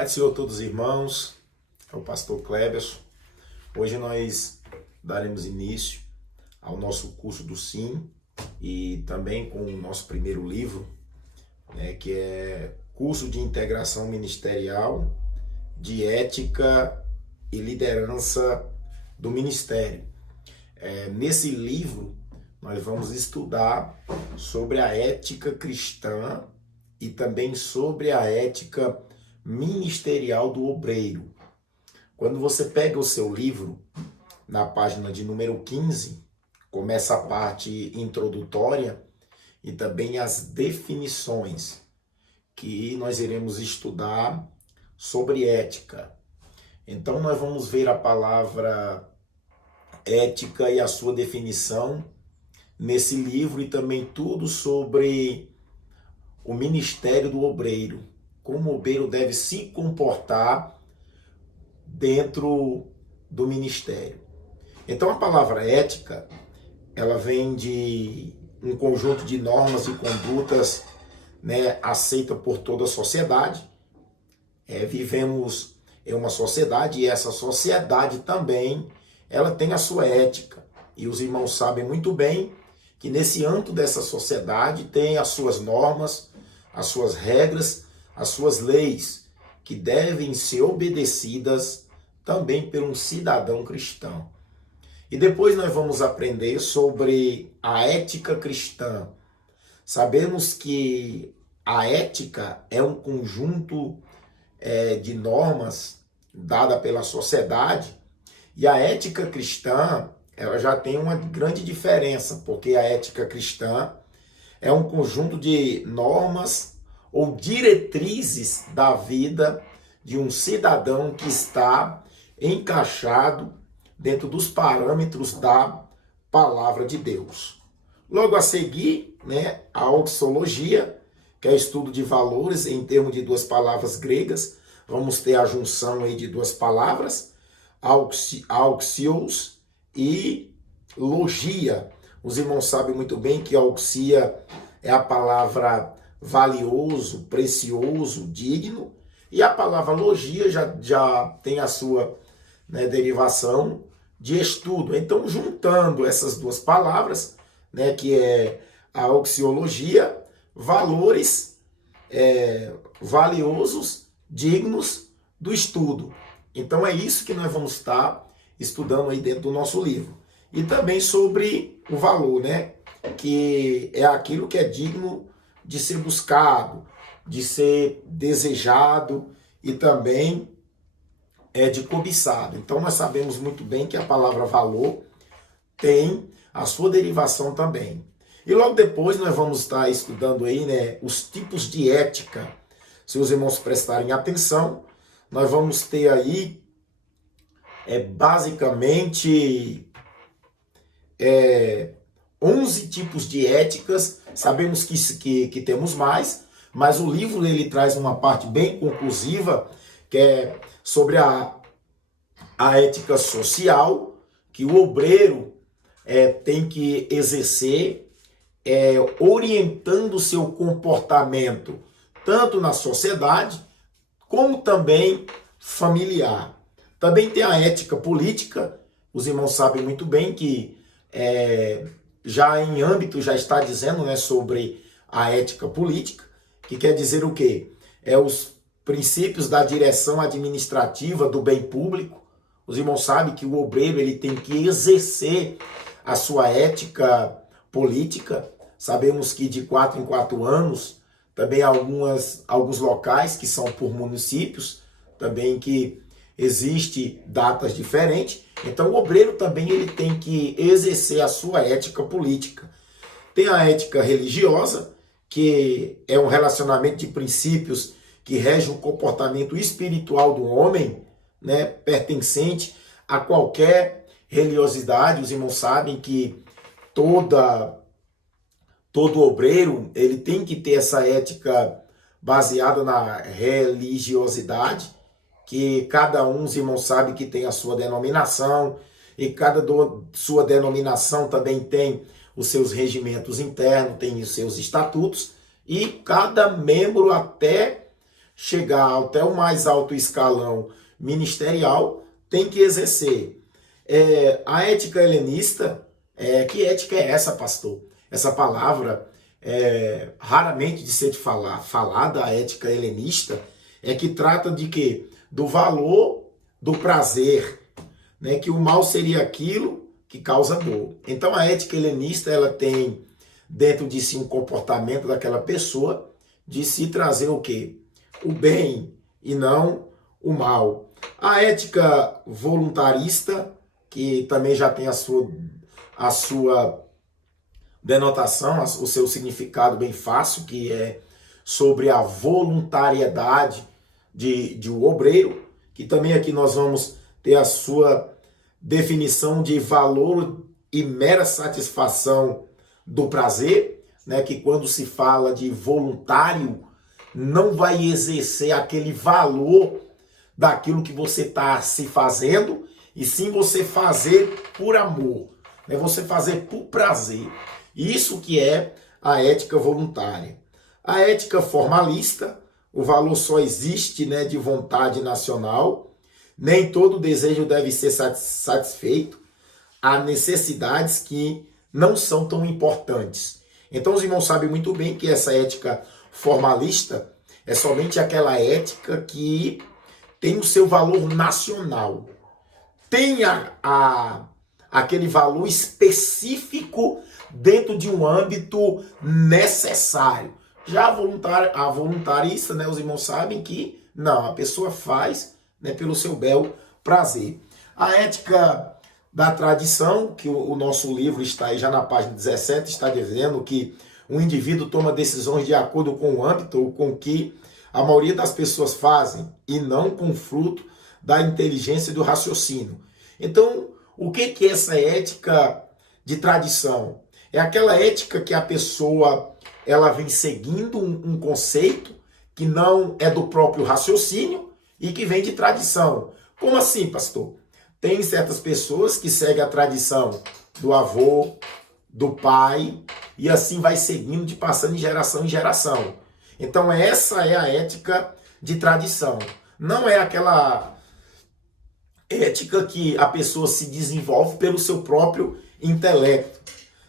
Pai do Senhor a todos os irmãos, é o pastor Cleberson. Hoje nós daremos início ao nosso curso do SIM e também com o nosso primeiro livro, que é Curso de Integração Ministerial de Ética e Liderança do Ministério. Nesse livro nós vamos estudar sobre a ética cristã e também sobre a ética ministerial do obreiro. Quando você pega o seu livro, na página de número 15, começa a parte introdutória e também as definições que nós iremos estudar sobre ética. Então nós vamos ver a palavra ética e a sua definição nesse livro e também tudo sobre o ministério do obreiro, como o obreiro deve se comportar dentro do ministério. Então a palavra ética, ela vem de um conjunto de normas e condutas, aceita por toda a sociedade. Vivemos em uma sociedade e essa sociedade também, ela tem a sua ética. E os irmãos sabem muito bem que nesse âmbito dessa sociedade tem as suas normas, as suas regras, as suas leis, que devem ser obedecidas também por um cidadão cristão. E depois nós vamos aprender sobre a ética cristã. Sabemos que a ética é um conjunto de normas dada pela sociedade, e a ética cristã ela já tem uma grande diferença, porque a ética cristã é um conjunto de normas ou diretrizes da vida de um cidadão que está encaixado dentro dos parâmetros da palavra de Deus. Logo a seguir, a oxologia, que é o estudo de valores em termos de duas palavras gregas. Vamos ter a junção aí de duas palavras, auxios e logia. Os irmãos sabem muito bem que auxia é a palavra valioso, precioso, digno, e a palavra logia já tem a sua derivação de estudo. Então, juntando essas duas palavras, que é a oxiologia, valores valiosos, dignos do estudo. Então, é isso que nós vamos estar estudando aí dentro do nosso livro. E também sobre o valor, que é aquilo que é digno de ser buscado, de ser desejado e também de cobiçado. Então nós sabemos muito bem que a palavra valor tem a sua derivação também. E logo depois nós vamos estar estudando aí, os tipos de ética. Se os irmãos prestarem atenção, nós vamos ter aí basicamente 11 tipos de éticas. Sabemos que temos mais, mas o livro ele traz uma parte bem conclusiva, que é sobre a ética social, que o obreiro tem que exercer, orientando o seu comportamento, tanto na sociedade, como também familiar. Também tem a ética política. Os irmãos sabem muito bem que já em âmbito, já está dizendo sobre a ética política, que quer dizer o quê? Os princípios da direção administrativa do bem público. Os irmãos sabem que o obreiro ele tem que exercer a sua ética política. Sabemos que de 4 em 4 anos, também alguns locais que são por municípios, também que existe datas diferentes. Então o obreiro também ele tem que exercer a sua ética política. Tem a ética religiosa, que é um relacionamento de princípios que rege o comportamento espiritual do homem, pertencente a qualquer religiosidade. Os irmãos sabem que todo obreiro ele tem que ter essa ética baseada na religiosidade, que cada um, os irmãos sabem que tem a sua denominação, e cada sua denominação também tem os seus regimentos internos, tem os seus estatutos, e cada membro até chegar até o mais alto escalão ministerial, tem que exercer. A ética helenista, que ética é essa, pastor? Essa palavra, raramente de ser falada, a ética helenista, que trata de quê? Do valor do prazer, né? Que o mal seria aquilo que causa dor. Então a ética helenista, ela tem dentro de si um comportamento daquela pessoa de se trazer o quê? O bem e não o mal. A ética voluntarista, que também já tem a sua denotação, o seu significado bem fácil, que é sobre a voluntariedade de um obreiro, que também aqui nós vamos ter a sua definição de valor e mera satisfação do prazer, né? Que quando se fala de voluntário, não vai exercer aquele valor daquilo que você está se fazendo, e sim você fazer por amor, né? Você fazer por prazer. Isso que é a ética voluntária. A ética formalista, o valor só existe, né, de vontade nacional, nem todo desejo deve ser satisfeito, há necessidades que não são tão importantes. Então os irmãos sabem muito bem que essa ética formalista é somente aquela ética que tem o seu valor nacional, tem aquele valor específico dentro de um âmbito necessário. Já a voluntarista, né, os irmãos sabem que não, a pessoa faz, né, pelo seu belo prazer. A ética da tradição, que o nosso livro está aí já na página 17, está dizendo que o indivíduo toma decisões de acordo com o âmbito ou com o que a maioria das pessoas fazem e não com o fruto da inteligência e do raciocínio. Então, o que é essa ética de tradição? É aquela ética que a pessoa ela vem seguindo um conceito que não é do próprio raciocínio e que vem de tradição. Como assim, pastor? Tem certas pessoas que seguem a tradição do avô, do pai, e assim vai seguindo, de passando de geração em geração. Então essa é a ética de tradição. Não é aquela ética que a pessoa se desenvolve pelo seu próprio intelecto.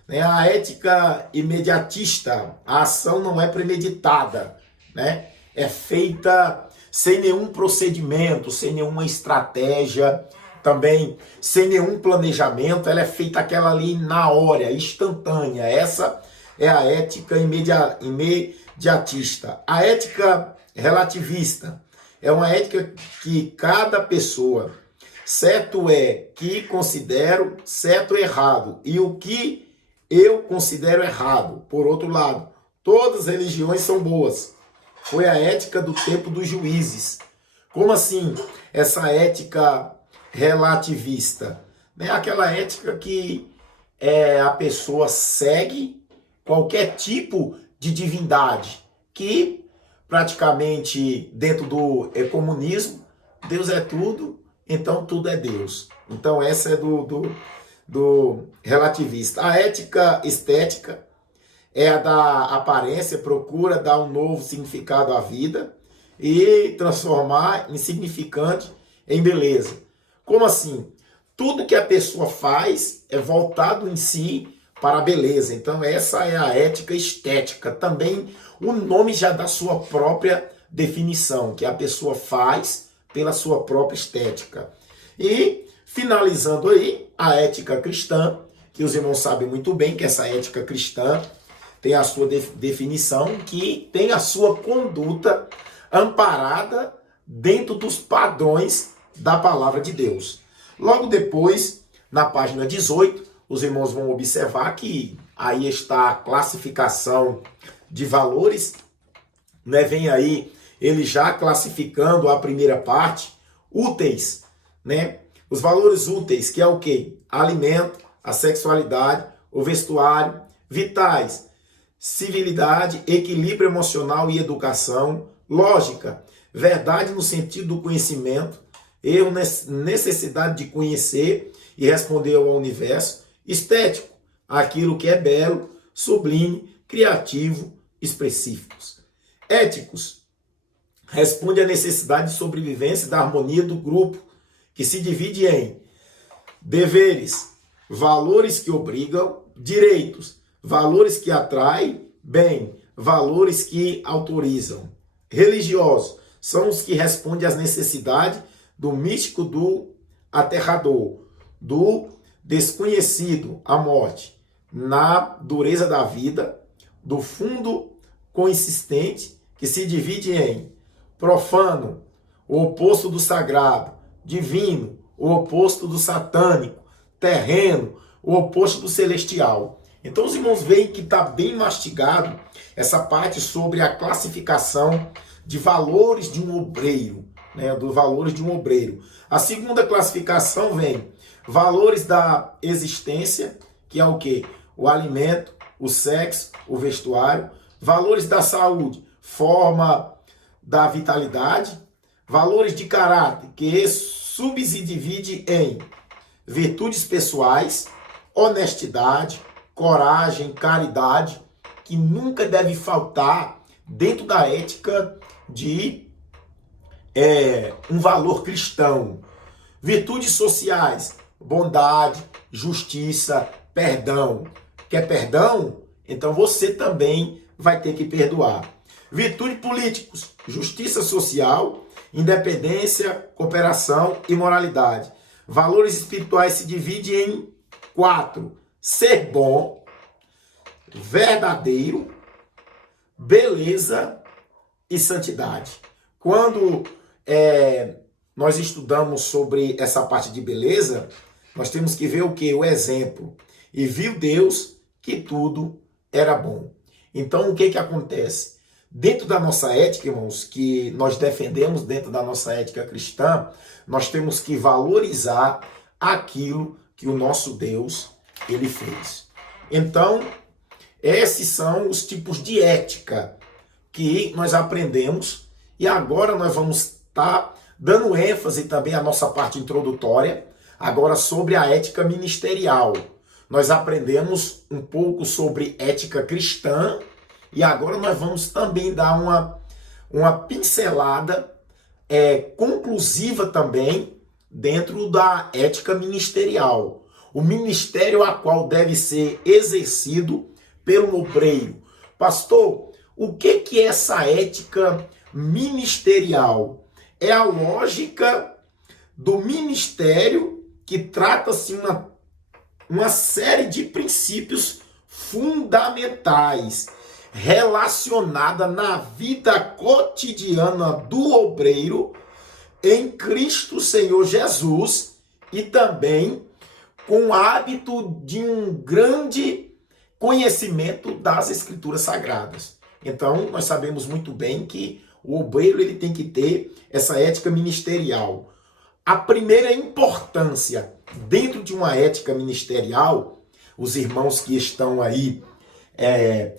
A ética imediatista, a ação não é premeditada, né? É feita sem nenhum procedimento, sem nenhuma estratégia, também sem nenhum planejamento, ela é feita aquela ali na hora, instantânea. Essa é a ética imediatista. A ética relativista é uma ética que cada pessoa, certo é que considero certo e errado, e o que eu considero errado. Por outro lado, todas as religiões são boas. Foi a ética do tempo dos juízes. Como assim essa ética relativista? Aquela ética que a pessoa segue qualquer tipo de divindade, que praticamente dentro do comunismo, Deus é tudo, então tudo é Deus. Então essa é do relativista. A ética estética é a da aparência, procura dar um novo significado à vida e transformar insignificante em beleza. Como assim? Tudo que a pessoa faz é voltado em si para a beleza. Então essa é a ética estética. Também o nome já dá sua própria definição, que a pessoa faz pela sua própria estética. E finalizando aí, a ética cristã, que os irmãos sabem muito bem que essa ética cristã tem a sua definição, que tem a sua conduta amparada dentro dos padrões da palavra de Deus. Logo depois, na página 18, os irmãos vão observar que aí está a classificação de valores, né? Vem aí ele já classificando a primeira parte, úteis, né? Os valores úteis, que é o quê? Alimento, a sexualidade, o vestuário, vitais, civilidade, equilíbrio emocional e educação, lógica, verdade no sentido do conhecimento, erro, necessidade de conhecer e responder ao universo, estético, aquilo que é belo, sublime, criativo, específicos. Éticos, responde à necessidade de sobrevivência e da harmonia do grupo, que se divide em deveres, valores que obrigam, direitos, valores que atraem, bem, valores que autorizam. Religiosos são os que respondem às necessidades do místico, do aterrador, do desconhecido, a morte, na dureza da vida, do fundo consistente, que se divide em profano, o oposto do sagrado, divino, o oposto do satânico, terreno, o oposto do celestial. Então os irmãos veem que está bem mastigado essa parte sobre a classificação de valores de um obreiro, né, dos valores de um obreiro. A segunda classificação vem valores da existência, que é o quê? O alimento, o sexo, o vestuário. Valores da saúde, forma da vitalidade. Valores de caráter, que subdivide em virtudes pessoais, honestidade, coragem, caridade, que nunca deve faltar dentro da ética de um valor cristão. Virtudes sociais, bondade, justiça, perdão. Quer perdão? Então você também vai ter que perdoar. Virtude políticos, justiça social, independência, cooperação e moralidade. Valores espirituais se dividem em 4. Ser bom, verdadeiro, beleza e santidade. Quando nós estudamos sobre essa parte de beleza, nós temos que ver o quê? O exemplo. E viu Deus que tudo era bom. Então, o que acontece? Dentro da nossa ética, irmãos, que nós defendemos dentro da nossa ética cristã, nós temos que valorizar aquilo que o nosso Deus, ele fez. Então, esses são os tipos de ética que nós aprendemos e agora nós vamos estar dando ênfase também à nossa parte introdutória, agora sobre a ética ministerial. Nós aprendemos um pouco sobre ética cristã e agora nós vamos também dar uma pincelada conclusiva também dentro da ética ministerial. O ministério a qual deve ser exercido pelo obreiro. Pastor, o que é essa ética ministerial? É a lógica do ministério que trata-se uma série de princípios fundamentais relacionada na vida cotidiana do obreiro em Cristo Senhor Jesus e também com o hábito de um grande conhecimento das Escrituras Sagradas. Então, nós sabemos muito bem que o obreiro ele tem que ter essa ética ministerial. A primeira importância dentro de uma ética ministerial, os irmãos que estão aí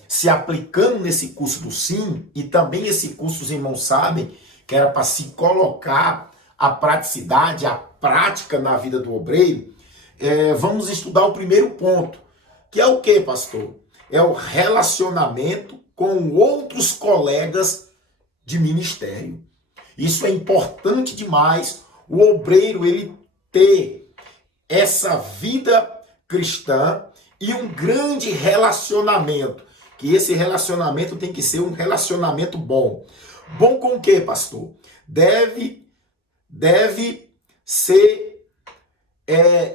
se aplicando nesse curso do SIM, e também esse curso os irmãos sabem que era para se colocar a praticidade, a prática na vida do obreiro, vamos estudar o primeiro ponto, que é o que, pastor? É o relacionamento com outros colegas de ministério. Isso é importante demais, o obreiro ele ter essa vida cristã e um grande relacionamento, que esse relacionamento tem que ser um relacionamento bom. Bom com o quê, pastor? Deve ser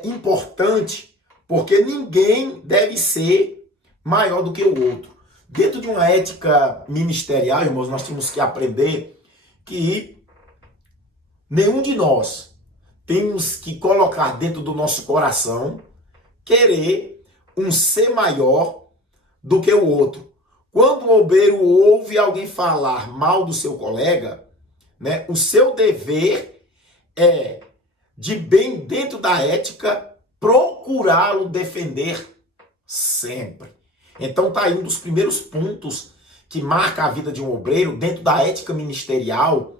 importante, porque ninguém deve ser maior do que o outro. Dentro de uma ética ministerial, irmãos, nós temos que aprender que nenhum de nós temos que colocar dentro do nosso coração querer um ser maior do que o outro. Quando o obreiro ouve alguém falar mal do seu colega, né, o seu dever é, de bem dentro da ética, procurá-lo defender sempre. Então tá aí um dos primeiros pontos que marca a vida de um obreiro dentro da ética ministerial,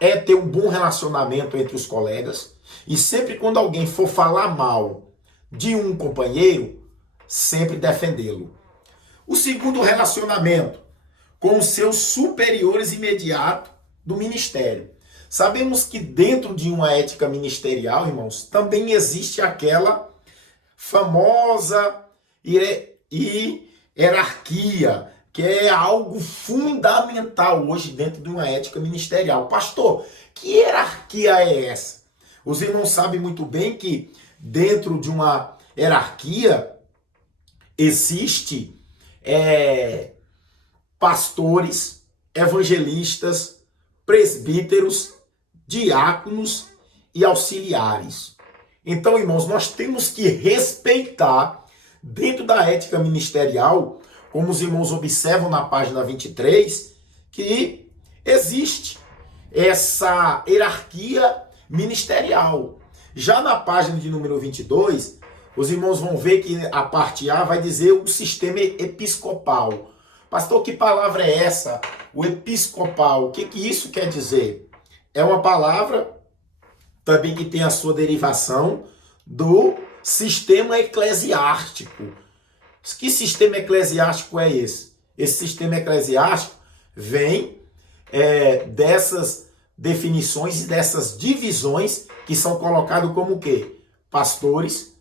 é ter um bom relacionamento entre os colegas, e sempre quando alguém for falar mal de um companheiro, sempre defendê-lo. O segundo relacionamento com os seus superiores imediatos do ministério. Sabemos que dentro de uma ética ministerial, irmãos, também existe aquela famosa hierarquia, que é algo fundamental hoje dentro de uma ética ministerial. Pastor, que hierarquia é essa? Os irmãos sabem muito bem que dentro de uma hierarquia existe pastores, evangelistas, presbíteros, diáconos e auxiliares. Então, irmãos, nós temos que respeitar dentro da ética ministerial, como os irmãos observam na página 23, que existe essa hierarquia ministerial. Já na página de número 22, os irmãos vão ver que a parte A vai dizer o sistema episcopal. Pastor, que palavra é essa? O episcopal, o que isso quer dizer? É uma palavra também que tem a sua derivação do sistema eclesiástico. Que sistema eclesiástico é esse? Esse sistema eclesiástico vem dessas definições e dessas divisões que são colocados como o quê? Pastores,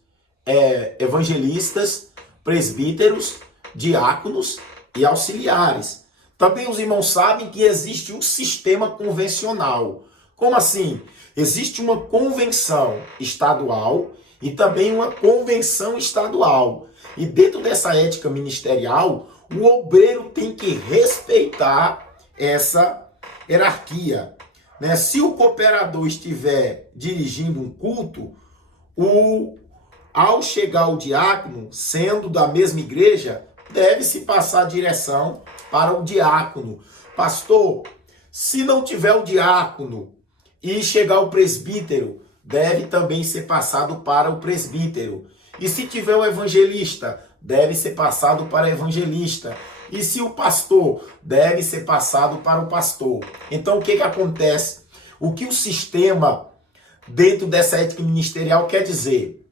evangelistas, presbíteros, diáconos e auxiliares. Também os irmãos sabem que existe um sistema convencional. Como assim? Existe uma convenção estadual e também uma convenção estadual. E dentro dessa ética ministerial, o obreiro tem que respeitar essa hierarquia. Né? Se o cooperador estiver dirigindo um culto, ao chegar o diácono, sendo da mesma igreja, deve-se passar a direção para o diácono. Pastor, se não tiver o diácono e chegar o presbítero, deve também ser passado para o presbítero. E se tiver o evangelista, deve ser passado para o evangelista. E se o pastor, deve ser passado para o pastor. Então o que acontece? O que o sistema dentro dessa ética ministerial quer dizer?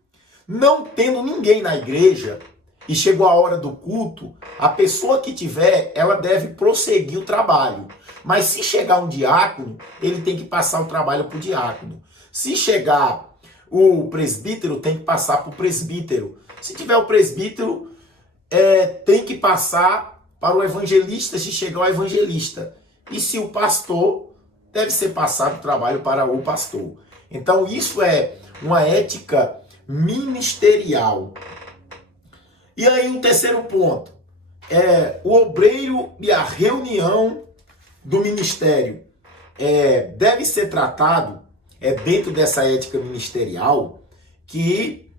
Não tendo ninguém na igreja e chegou a hora do culto, a pessoa que tiver, ela deve prosseguir o trabalho. Mas se chegar um diácono, ele tem que passar o trabalho para o diácono. Se chegar o presbítero, tem que passar para o presbítero. Se tiver o presbítero, tem que passar para o evangelista, se chegar o evangelista. E se o pastor, deve ser passado o trabalho para o pastor. Então isso é uma ética ministerial. E aí um terceiro ponto, o obreiro e a reunião do ministério deve ser tratado dentro dessa ética ministerial, que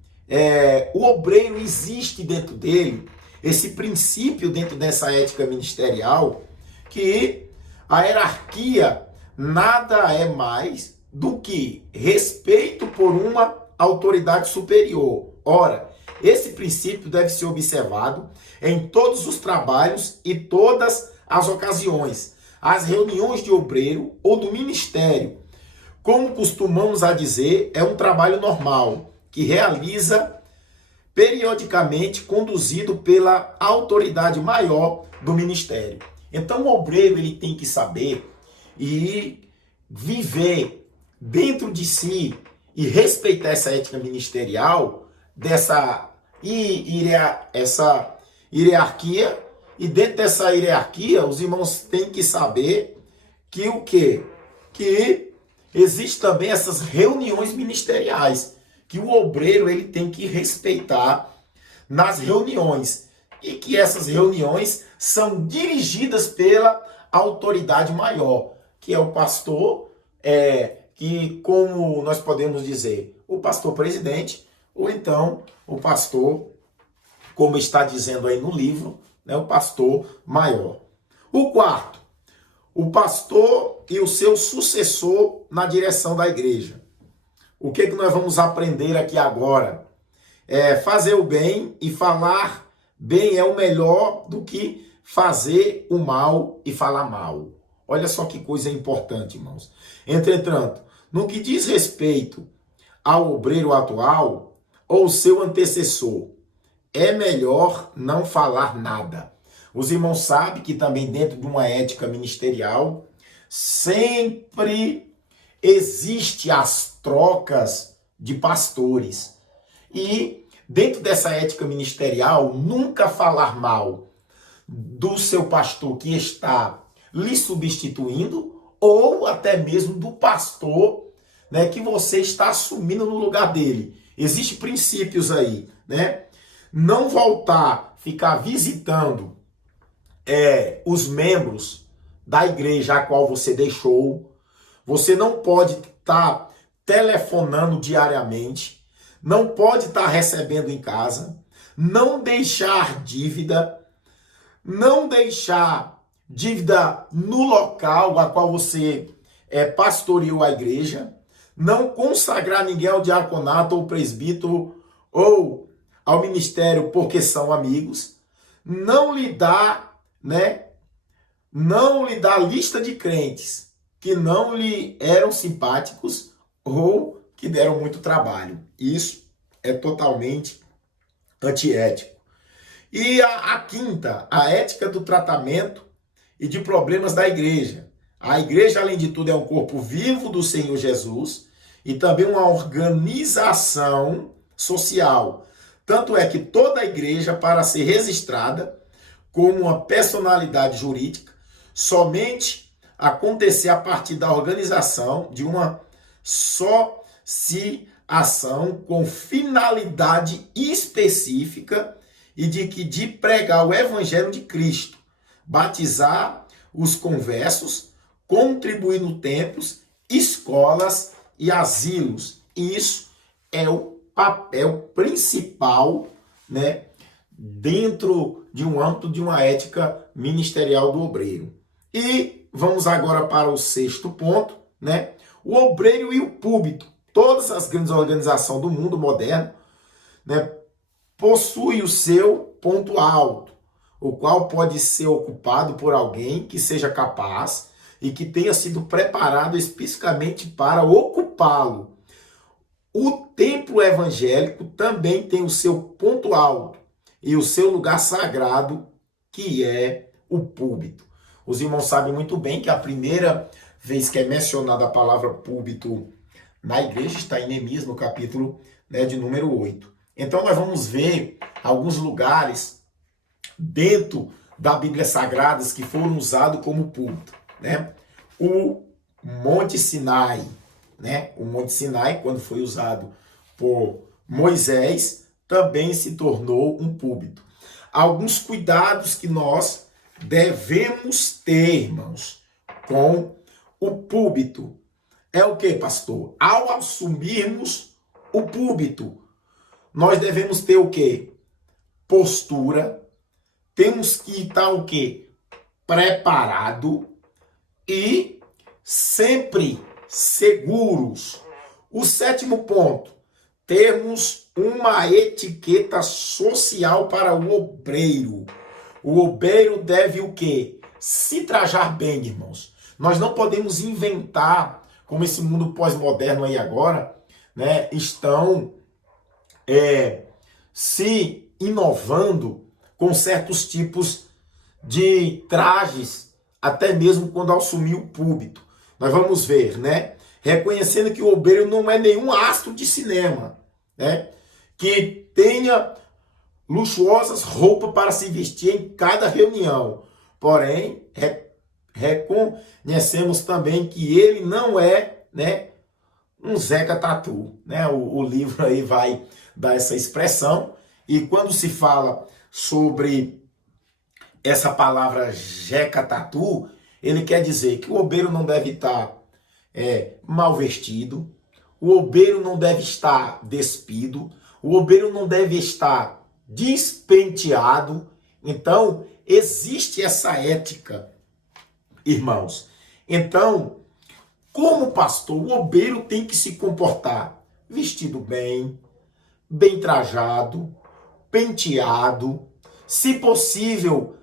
o obreiro existe dentro dele, esse princípio dentro dessa ética ministerial, que a hierarquia nada é mais do que respeito por uma autoridade superior. Ora, esse princípio deve ser observado em todos os trabalhos e todas as ocasiões. As reuniões de obreiro ou do ministério, como costumamos a dizer, é um trabalho normal, que realiza periodicamente, conduzido pela autoridade maior do ministério. Então o obreiro ele tem que saber e viver dentro de si e respeitar essa ética ministerial, essa hierarquia, e dentro dessa hierarquia os irmãos têm que saber que o quê? Que existe também essas reuniões ministeriais, que o obreiro ele tem que respeitar nas reuniões, e que essas reuniões são dirigidas pela autoridade maior, que é o pastor, que como nós podemos dizer, o pastor presidente, ou então o pastor, como está dizendo aí no livro, né, o pastor maior. O quarto, o pastor e o seu sucessor na direção da igreja. O que nós vamos aprender aqui agora? Fazer o bem e falar bem é o melhor do que fazer o mal e falar mal. Olha só que coisa importante, irmãos. Entretanto, no que diz respeito ao obreiro atual ou seu antecessor, é melhor não falar nada. Os irmãos sabem que também dentro de uma ética ministerial sempre existe as trocas de pastores. E dentro dessa ética ministerial, nunca falar mal do seu pastor que está lhe substituindo, ou até mesmo do pastor, né, que você está assumindo no lugar dele. Existem princípios aí, né? Não voltar, ficar visitando os membros da igreja a qual você deixou. Você não pode estar telefonando diariamente, não pode estar recebendo em casa, não deixar dívida, não deixar dívida no local a qual você pastoreou a igreja, não consagrar ninguém ao diaconato ou presbítero ou ao ministério porque são amigos, não lhe dá, não lhe dá lista de crentes que não lhe eram simpáticos ou que deram muito trabalho. Isso é totalmente antiético. E a quinta, a ética do tratamento e de problemas da igreja. A igreja, além de tudo, é um corpo vivo do Senhor Jesus e também uma organização social. Tanto é que toda a igreja, para ser registrada como uma personalidade jurídica, somente acontecer a partir da organização de uma associação com finalidade específica e de pregar o evangelho de Cristo, batizar os conversos, contribuir no templos, escolas e asilos. Isso é o papel principal, dentro de um âmbito de uma ética ministerial do obreiro. E vamos agora para o sexto ponto, o obreiro e o púlpito. Todas as grandes organizações do mundo moderno, possuem o seu ponto alto, o qual pode ser ocupado por alguém que seja capaz e que tenha sido preparado especificamente para ocupá-lo. O templo evangélico também tem o seu ponto alto e o seu lugar sagrado, que é o púlpito. Os irmãos sabem muito bem que a primeira vez que é mencionada a palavra púlpito na igreja está em Neemias, no capítulo de número 8. Então nós vamos ver alguns lugares dentro da Bíblia Sagrada que foram usados como púlpito. O Monte Sinai, o Monte Sinai, quando foi usado por Moisés, também se tornou um púlpito. Alguns cuidados que nós devemos ter, irmãos, com o púlpito. É o que, pastor? Ao assumirmos o púlpito, nós devemos ter o quê? Postura. Temos que estar o quê? Preparado e sempre seguros. O sétimo ponto, termos uma etiqueta social para o obreiro. O obreiro deve o quê? Se trajar bem, irmãos. Nós não podemos inventar, como esse mundo pós-moderno aí agora, estão se inovando com certos tipos de trajes, até mesmo quando assumir o púlpito. Nós vamos ver, reconhecendo que o obreiro não é nenhum astro de cinema, que tenha luxuosas roupas para se vestir em cada reunião. Porém, reconhecemos também que ele não é, um Zeca Tatu. O livro aí vai dar essa expressão. E quando se fala sobre essa palavra Zeca Tatu, ele quer dizer que o obreiro não deve estar mal vestido, o obreiro não deve estar despido, o obreiro não deve estar despenteado. Então, existe essa ética, irmãos. Então, como pastor, o obreiro tem que se comportar vestido bem, bem trajado, penteado, se possível,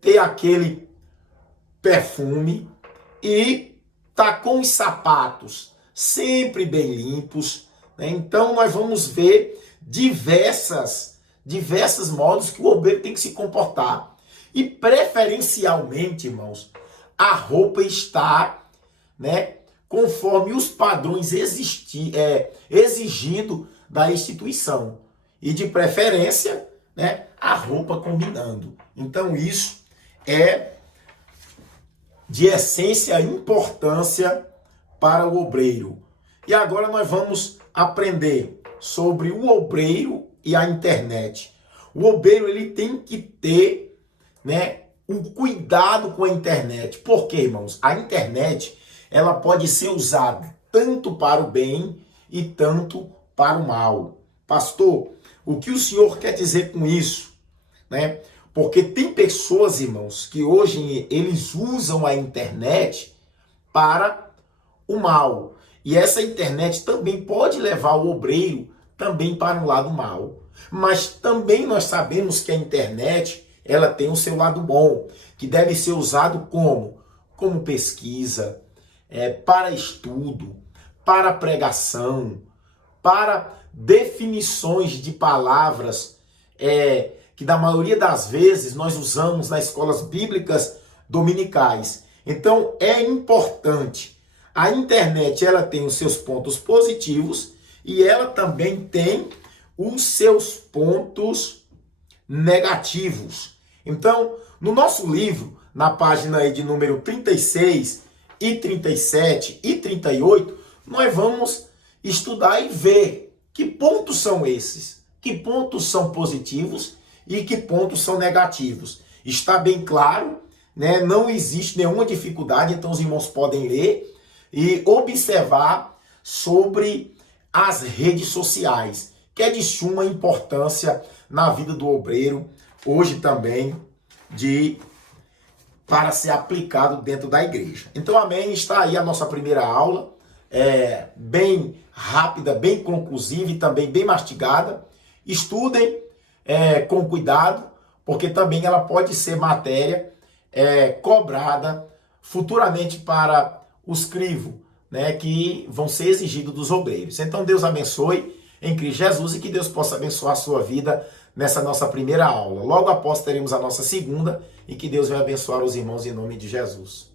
ter aquele perfume e tá com os sapatos sempre bem limpos. Então, nós vamos ver diversos modos que o obreiro tem que se comportar. E preferencialmente, irmãos, a roupa está, né, conforme os padrões exigidos da instituição. E de preferência, né, a roupa combinando. Então isso é de essência importância para o obreiro. E agora nós vamos aprender sobre o obreiro e a internet. O obreiro ele tem que ter, né, um cuidado com a internet. Por quê, irmãos? A internet ela pode ser usada tanto para o bem e tanto para o mal. Pastor, o que o senhor quer dizer com isso? Né? Porque tem pessoas, irmãos, que hoje eles usam a internet para o mal. E essa internet também pode levar o obreiro também para um lado mal. Mas também nós sabemos que a internet ela tem o seu lado bom, que deve ser usado como pesquisa, para estudo, para pregação, para definições de palavras que da maioria das vezes nós usamos nas escolas bíblicas dominicais. Então é importante. A internet ela tem os seus pontos positivos e ela também tem os seus pontos negativos. Então, no nosso livro, na página aí de número 36 e 37 e 38, nós vamos estudar e ver que pontos são esses, que pontos são positivos e que pontos são negativos. Está bem claro, né? Não existe nenhuma dificuldade, então os irmãos podem ler e observar sobre as redes sociais, que é de suma importância na vida do obreiro, hoje também, para ser aplicado dentro da igreja. Então, amém, está aí a nossa primeira aula, bem rápida, bem conclusiva e também bem mastigada. Estudem com cuidado, porque também ela pode ser matéria cobrada futuramente para os crivos, né, que vão ser exigidos dos obreiros. Então, Deus abençoe em Cristo Jesus e que Deus possa abençoar a sua vida nessa nossa primeira aula. Logo após teremos a nossa segunda e que Deus vai abençoar os irmãos em nome de Jesus.